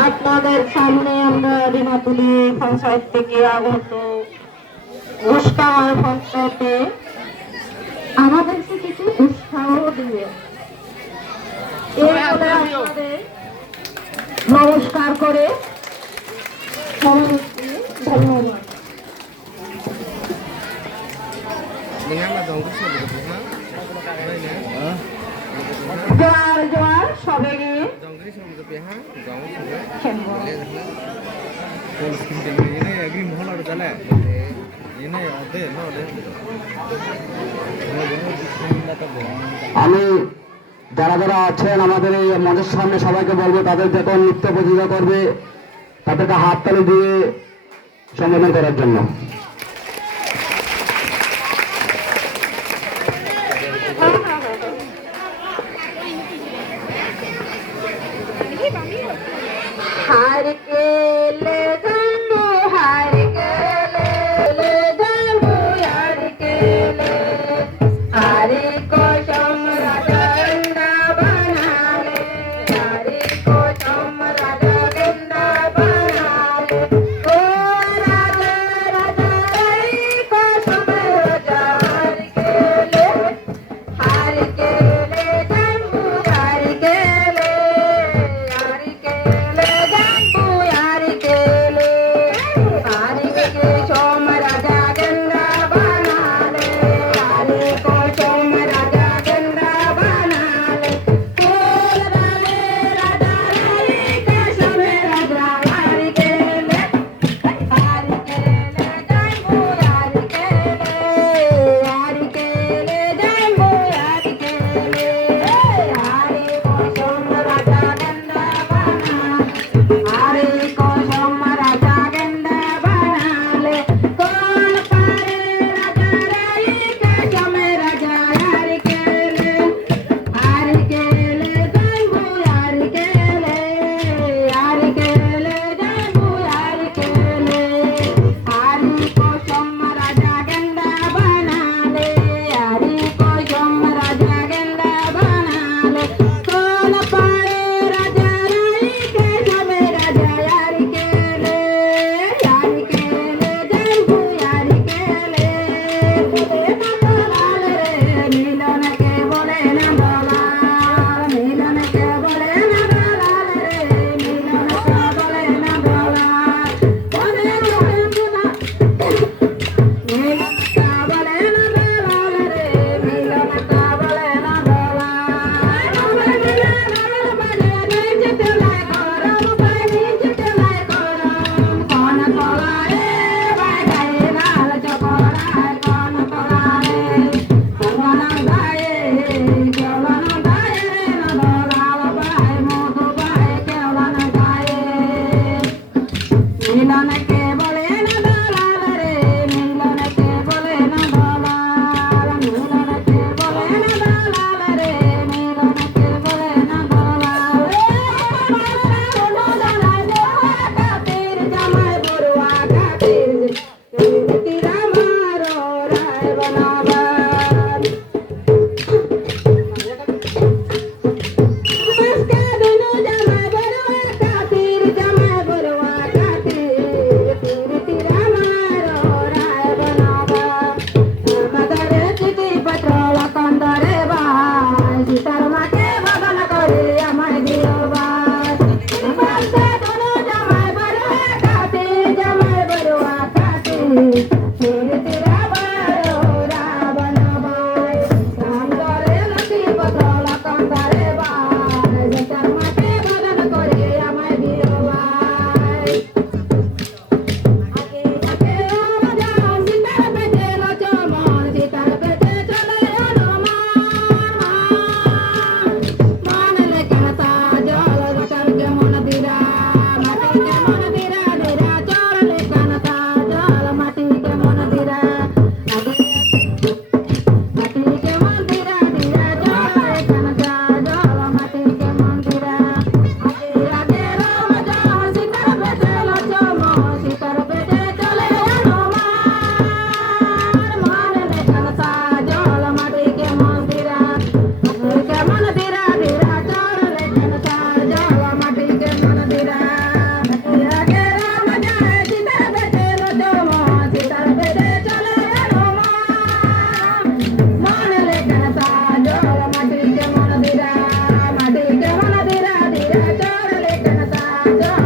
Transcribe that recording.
আপনাদের সামনে আমরা রিমাতুলি পঞ্চায়েত থেকে আগত ঘোষকামার পঞ্চায়েতে আমাদেরকে কিছু উৎসাহ দিয়ে আপনাদের নমস্কার করে ধন্যবাদ। জোয়ার জোয়ার সবে গিয়ে আমি যারা যারা আছেন আমাদের এই মঞ্চের সামনে সবাইকে বলবো তাদের যখন নৃত্য প্রতিযোগিতা করবে তাদেরকে হাততালি দিয়ে সম্বোধন করার জন্য। হার কেলে জানো হার কেলে জানো হার কেলে হারে কসম রাজা গেন্দা বানালে হারে কসম রাজা গেন্দা বানালে ও রাজা রাজা রে কসম রাজা হার কেলে জানো হার কেলে जा